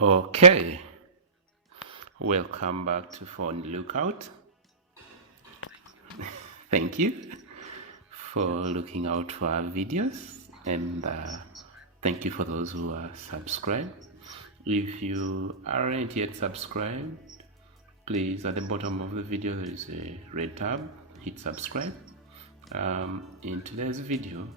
Okay, welcome back to Phone Lookout. Thank you for looking out for our videos, and thank you for those who are subscribed. If you aren't yet subscribed, please, at the bottom of the video there is a red tab, hit subscribe. In today's video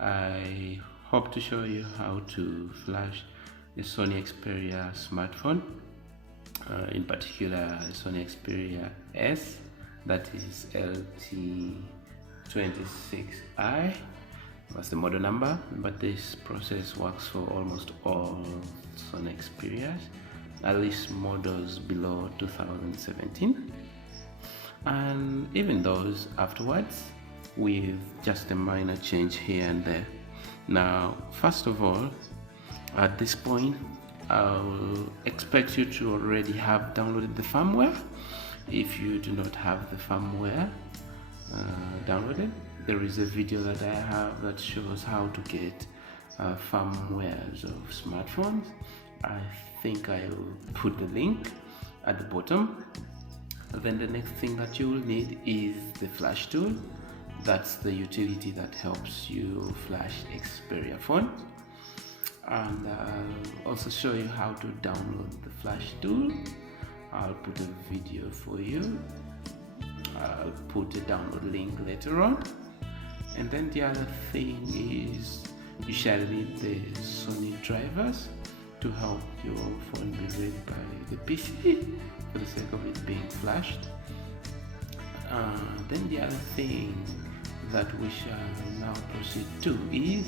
I hope to show you how to flash the SONY XPERIA smartphone, in particular SONY XPERIA S, that is lt26i. That's the model number, but this process works for almost all SONY XPERIAs, at least models below 2017, and even those afterwards, with just a minor change here and there. Now, first of all, at this point I'll expect you to already have downloaded the firmware. If you do not have the firmware downloaded, there is a video that I have that shows how to get firmwares of smartphones. I think I'll put the link at the bottom. Then the next thing that you will need is the FLASHTOOL. That's the utility that helps you flash XPERIA phones. And I'll also show you how to download the FLASHTOOL. I'll put a video for you. I'll put a download link later on. And then the other thing is you shall need the SONY drivers to help your phone be read by the PC for the sake of it being flashed. Then the other thing that we shall now proceed to is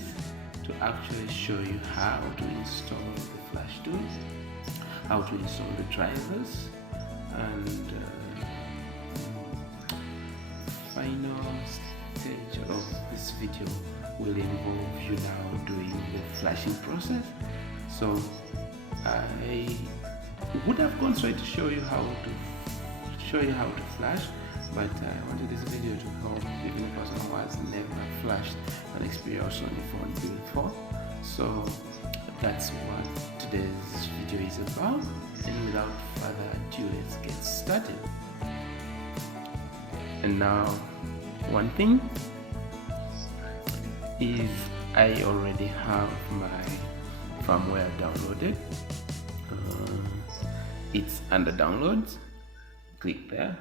to actually show you how to install the FLASHTOOL, how to install the drivers, and final stage of this video will involve you now doing the flashing process. So I would have gone straight to show you how to flash, but I wanted this video to help even a person who has never flashed an XPERIA or SONY phone before. So that's what today's video is about, and without further ado, let's get started. And now, one thing is I already have my firmware downloaded. It's under downloads. Click there,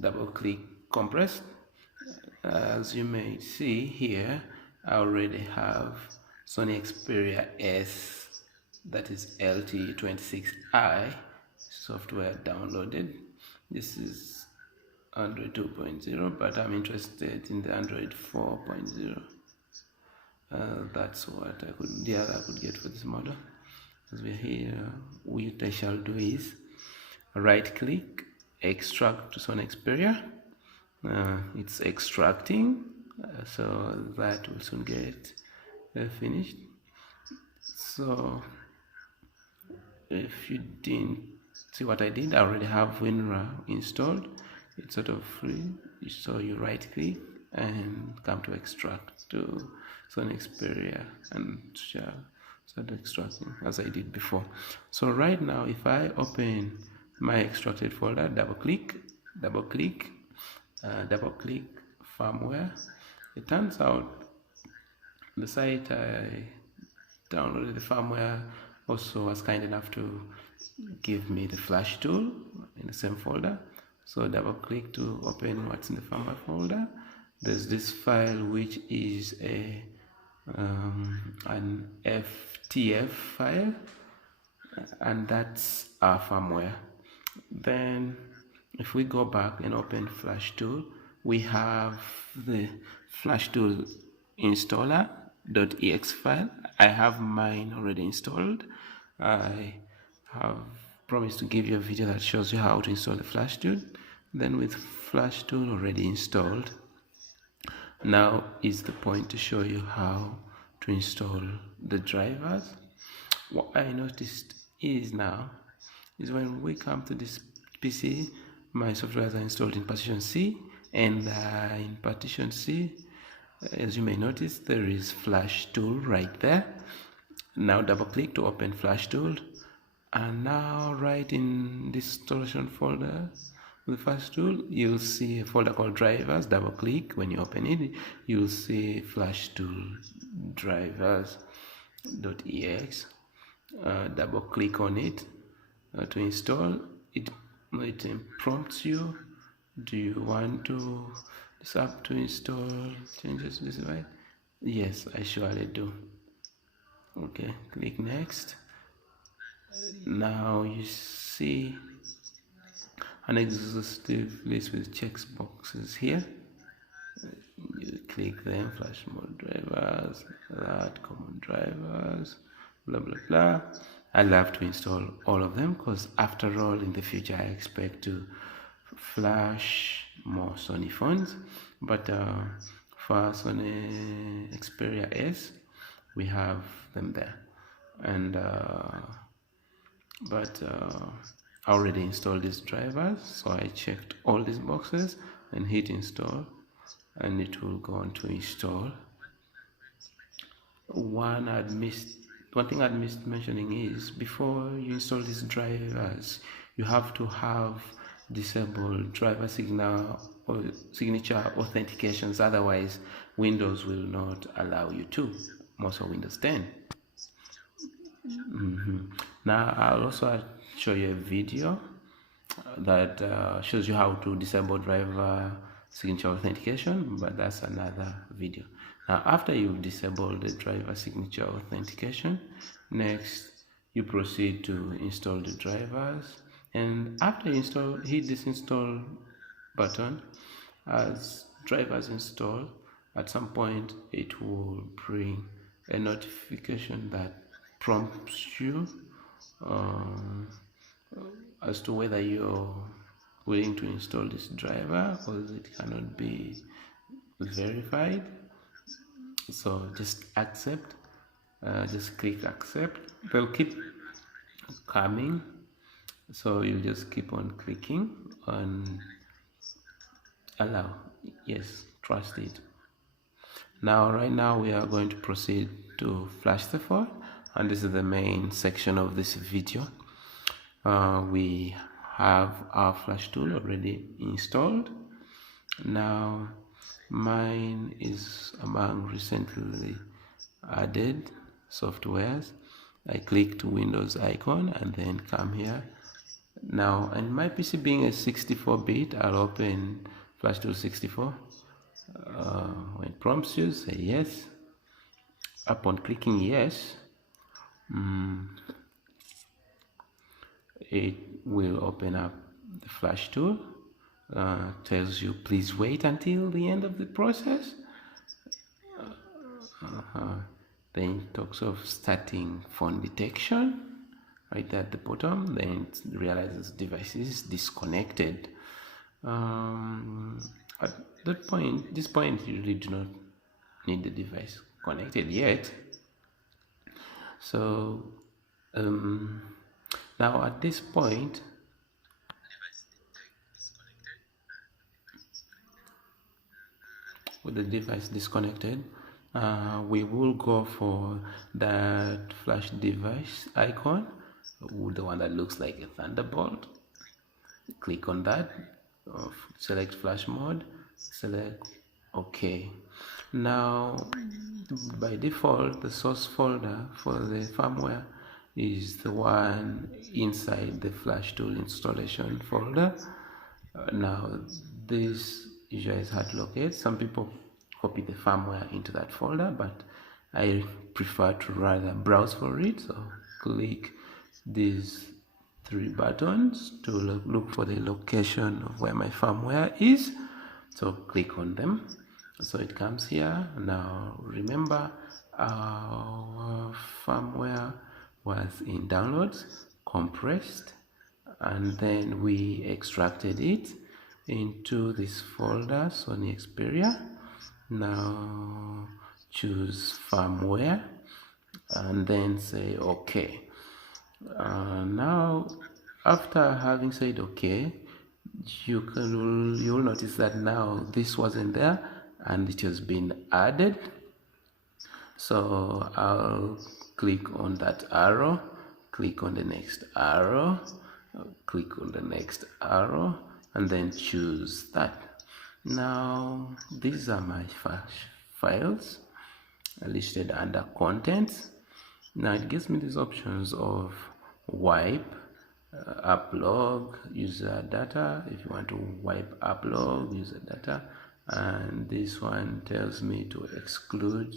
double click compressed. As you may see here, I already have SONY XPERIA S, that is lt26i software downloaded. This is Android 2.0, but I'm interested in the Android 4.0. That's what I could get for this model. As we're here, what I shall do is right click, extract to SONY XPERIA. It's extracting, so that will soon get finished. So if you didn't see what I did, I already have WinRAR installed. It's sort of free, so you right click and come to extract to SONY XPERIA and shall start extracting as I did before. So right now, if I open my extracted folder, double click firmware, it turns out the site I downloaded the firmware also was kind enough to give me the FLASHTOOL in the same folder. So double click to open what's in the firmware folder. There's this file which is an FTF file, and that's our firmware. Then if we go back and open FLASHTOOL, we have the FLASHTOOL installer.exe file. I have mine already installed. I have promised to give you a video that shows you how to install the FLASHTOOL. Then with FLASHTOOL already installed, now is the point to show you how to install the drivers. What I noticed is when we come to this PC, my softwares are installed in partition C, and in partition C, as you may notice, there is FLASHTOOL right there. Now double click to open FLASHTOOL. And now right in this installation folder with Flashool, you'll see a folder called drivers. Double click. When you open it, you'll see FLASHTOOL drivers.ex. Double click on it to install it. It prompts you, do you want this app to install changes to this device? Yes, I surely do. Okay, click next. Now you see an exhaustive list with checks boxes here. You click them, flash mode drivers, that common drivers, blah blah blah. I love to install all of them because after all in the future I expect to flash more Sony phones, but for Sony Xperia S we have them there, and I already installed these drivers, so I checked all these boxes and hit install, and it will go on to install. One thing I'd missed mentioning is before you install these drivers, you have to have disabled driver signature authentications, otherwise Windows will not allow you to, most of Windows 10. Now I'll also show you a video that shows you how to disable driver signature authentication, but that's another video. Now after you've disabled the driver signature authentication, next you proceed to install the drivers, and after you install, hit this install button. As drivers install, at some point it will bring a notification that prompts you as to whether you're willing to install this driver, because it cannot be verified. So just accept, just click accept. They'll keep coming, so you just keep on clicking on allow. Yes, trust it. Now right now we are going to proceed to flash the phone, and this is the main section of this video. We have our Flashool already installed. Now mine is among recently added softwares. I click to Windows icon and then come here. Now, and my PC being a 64-bit, I'll open Flashool 64. When it prompts you, say yes. Upon clicking yes, it will open up the Flashool. Tells you please wait until the end of the process. Then it talks of starting phone detection right at the bottom. Then it realizes device is disconnected. At that point, this point, you really do not need the device connected yet. So now at this point, with the device disconnected, we will go for that flash device icon, the one that looks like a thunderbolt. Click on that, select flash mode, select OK. Now by default the source folder for the firmware is the one inside the Flashool installation folder. Now this usually is hard to locate. Some people copy the firmware into that folder, but I prefer to rather browse for it. So click these three buttons to look for the location of where my firmware is. So click on them. So it comes here. Now remember, our firmware was in downloads, compressed, and then we extracted it into this folder, SONY XPERIA. Now choose firmware and then say OK. Now after having said OK, you'll notice that now this wasn't there and it has been added. So I'll click on that arrow click on the next arrow, click on the next arrow, and then choose that. Now these are my flash files listed under contents. Now it gives me these options of wipe, uplog, user data, if you want to wipe uplog, user data, and this one tells me to exclude.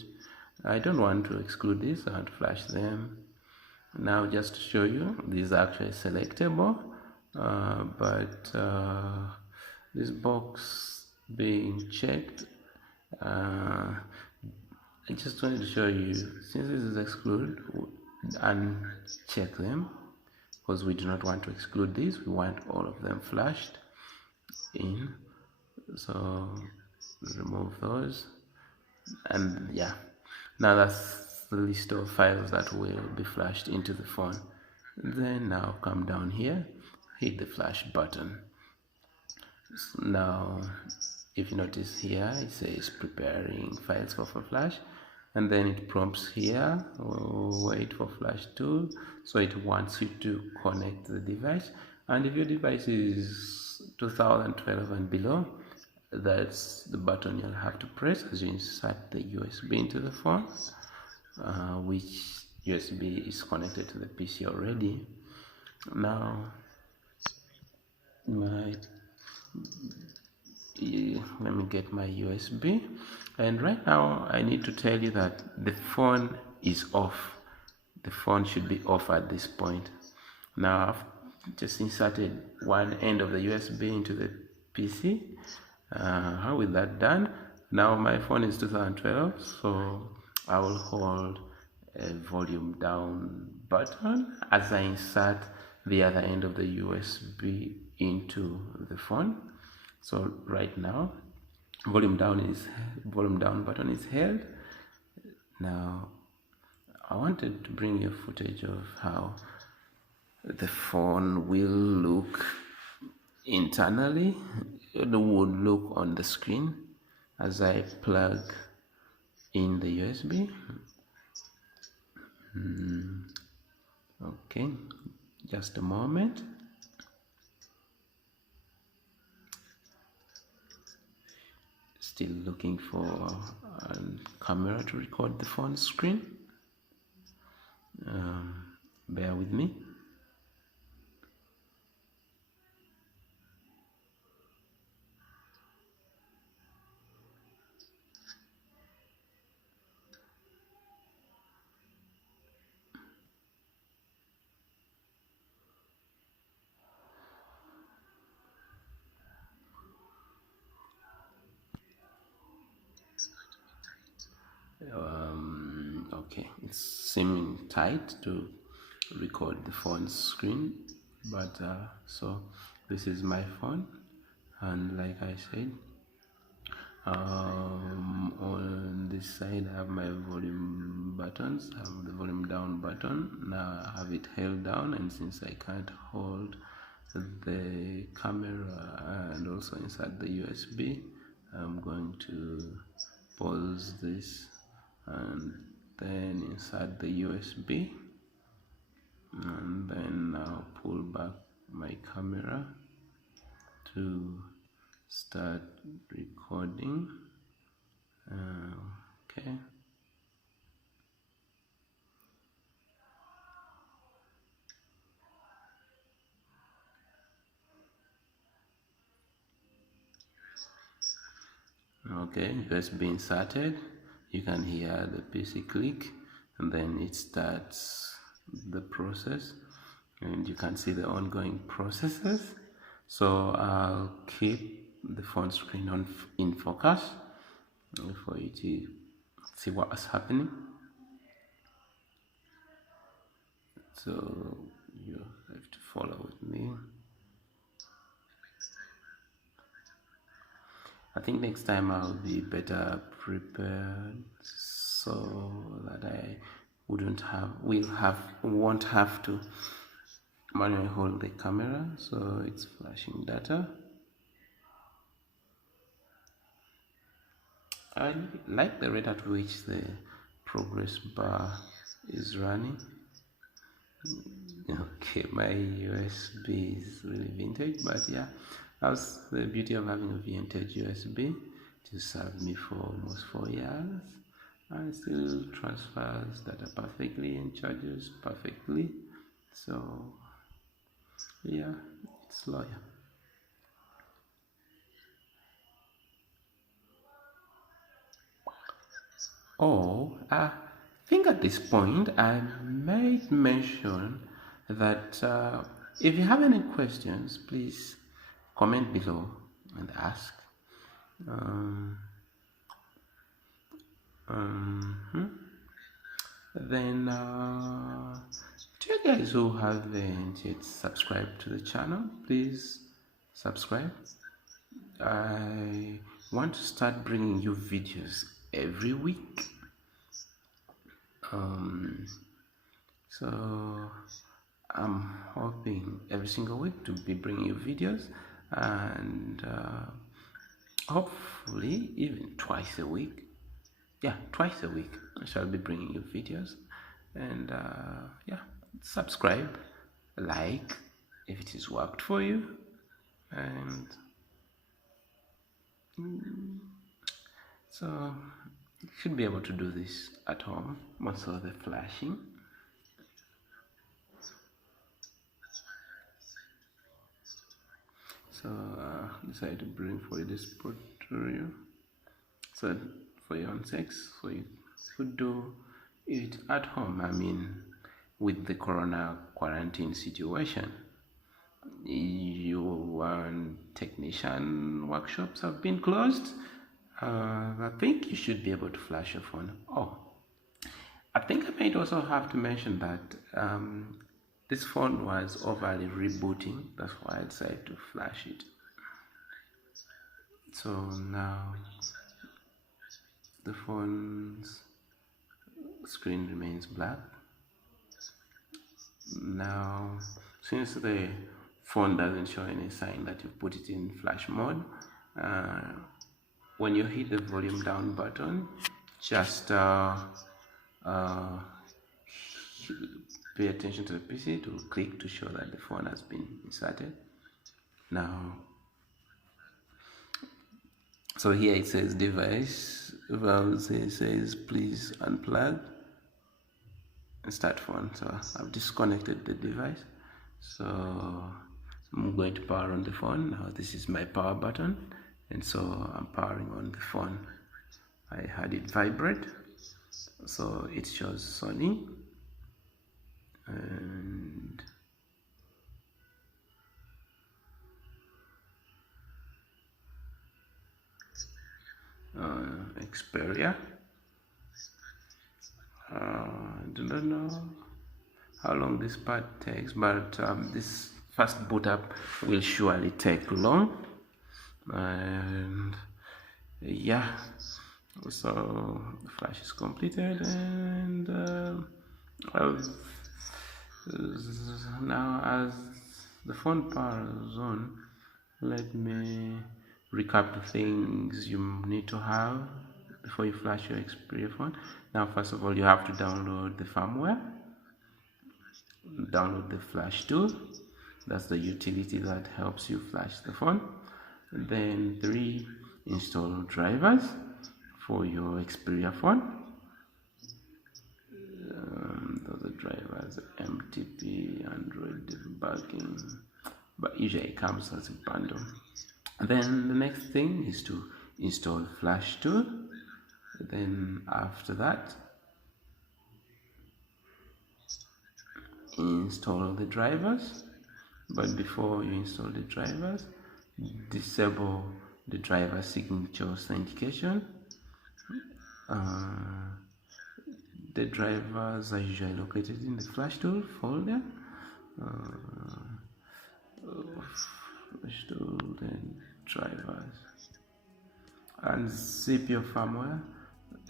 I don't want to exclude this, I want to flash them. Now just to show you, these are actually selectable, but this box being checked, I just wanted to show you, since this is exclude, uncheck them, because we do not want to exclude these, we want all of them flashed in. So remove those, and yeah, now that's the list of files that will be flashed into the phone. Then now come down here, hit the flash button. Now if you notice here, it says preparing files for flash, and then it prompts here, wait for FLASHTOOL. So it wants you to connect the device, and if your device is 2012 and below, that's the button you'll have to press as you insert the USB into the phone, which USB is connected to the PC already. Now let me get my USB, and right now I need to tell you that the phone is off. The phone should be off at this point. Now I've just inserted one end of the USB into the PC. How is that done? Now my phone is 2012, so I will hold a volume down button as I insert the other end of the USB into the phone. So right now volume down button is held. Now I wanted to bring you footage of how the phone will look internally. It would look on the screen as I plug in the USB. Okay, just a moment. Still looking for a camera to record the phone screen. Bear with me. Okay, it's seeming tight to record the phone screen, but so this is my phone, and like I said, on this side I have my volume buttons. I have the volume down button. Now I have it held down, and since I can't hold the camera and also inside the USB, I'm going to pause this and then insert the USB, and then I'll pull back my camera to start recording. Okay. Okay, USB inserted. You can hear the PC click, and then it starts the process, and you can see the ongoing processes. So I'll keep the phone screen on in focus for you to see what is happening. So you have to follow with me. I think next time I'll be better prepared so that I won't have to manually hold the camera. So it's flashing data. I like the rate at which the progress bar is running. Okay, my USB is really vintage, but yeah, that's the beauty of having a vintage USB. It served me for almost 4 years and still transfers data perfectly and charges perfectly. So yeah, it's loyal. Oh, I think at this point I might mention that if you have any questions, please comment below and ask. Um, then, to you guys who haven't yet subscribed to the channel, please subscribe. I want to start bringing you videos every week. So I'm hoping every single week to be bringing you videos, and hopefully even twice a week. Yeah, twice a week I shall be bringing you videos. And yeah, subscribe, like if it has worked for you, and so you should be able to do this at home. Most of the flashing. So decided to bring for you this tutorial. So for your own sakes, so you could do it at home. I mean, with the corona quarantine situation, your technician workshops have been closed. I think you should be able to flash your phone. Oh, I think I might also have to mention that this phone was overly rebooting. That's why I decided to flash it. So now the phone's screen remains black. Now, since the phone doesn't show any sign that you've put it in flash mode, when you hit the volume down button, just pay attention to the PC. It will click to show that the phone has been inserted. Now, so here it says device, it says please unplug and start phone. So I've disconnected the device. So I'm going to power on the phone. Now this is my power button, and so I'm powering on the phone. I had it vibrate, so it shows Sony, and Xperia. I do not know how long this part takes, but this first boot up will surely take long. And yeah, so the flash is completed, and now as the phone powers on, let me recap the things you need to have before you flash your Xperia phone. Now, first of all, you have to download the firmware, download the FLASHTOOL. That's the utility that helps you flash the phone. And then 3, install drivers for your Xperia phone. Those are drivers, MTP, Android debugging, but usually it comes as a bundle. And then the next thing is to install FLASHTOOL. Then after that, install the drivers. But before you install the drivers, disable the driver signature authentication. The drivers are usually located in the FLASHTOOL folder. FLASHTOOL, then drivers, and zip your firmware,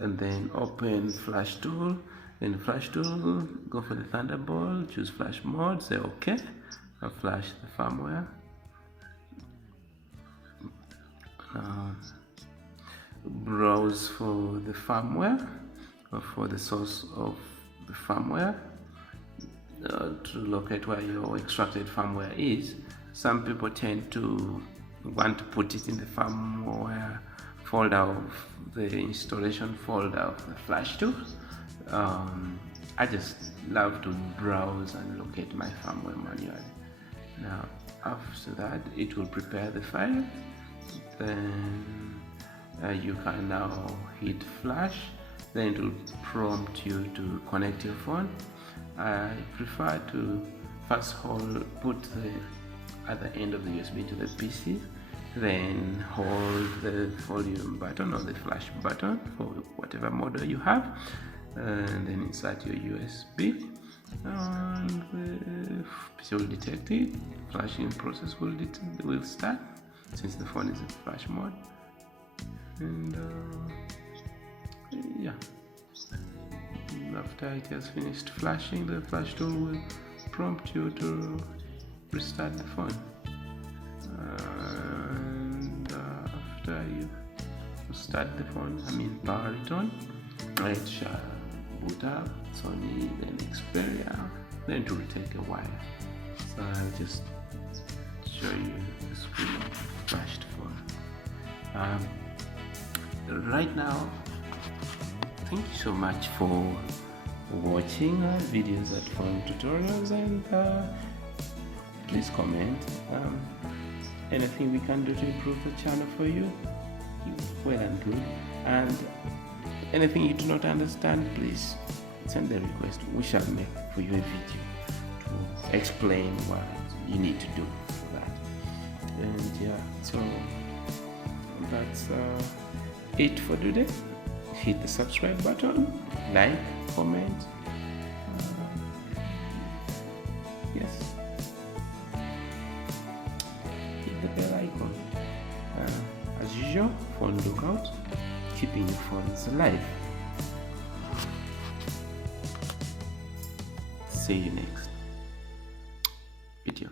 and then open FLASHTOOL. Then FLASHTOOL, go for the Thunderbolt, choose flash mode, say OK, I'll flash the firmware. Browse for the firmware, or for the source of the firmware. to locate where your extracted firmware is. Some people tend to want to put it in the firmware folder of the installation folder of the FLASHTOOL. I just love to browse and locate my firmware manually. Now after that, it will prepare the file. Then you can now hit flash. Then it will prompt you to connect your phone. I prefer to first put the other end of the USB to the PC, then hold the volume button or the flash button for whatever model you have, and then insert your USB, and the PC will detect it. Flashing process will start since the phone is in flash mode, and yeah, after it has finished flashing, the FLASHTOOL will prompt you to restart the phone, and after you start the phone, power it on, it shall boot up SONY, then XPERIA, then it will take a while. So I'll just show you the screen flashed phone. Right now, thank you so much for watching our videos at Phone Tutorials, and please comment anything we can do to improve the channel for you. Well and good. And anything you do not understand, please send a request. We shall make for you a video to explain what you need to do for that. And yeah, so that's it for today. Hit the subscribe button, like, comment, yes, hit the bell icon. As usual, phone lookout, keeping your phones alive. See you next video.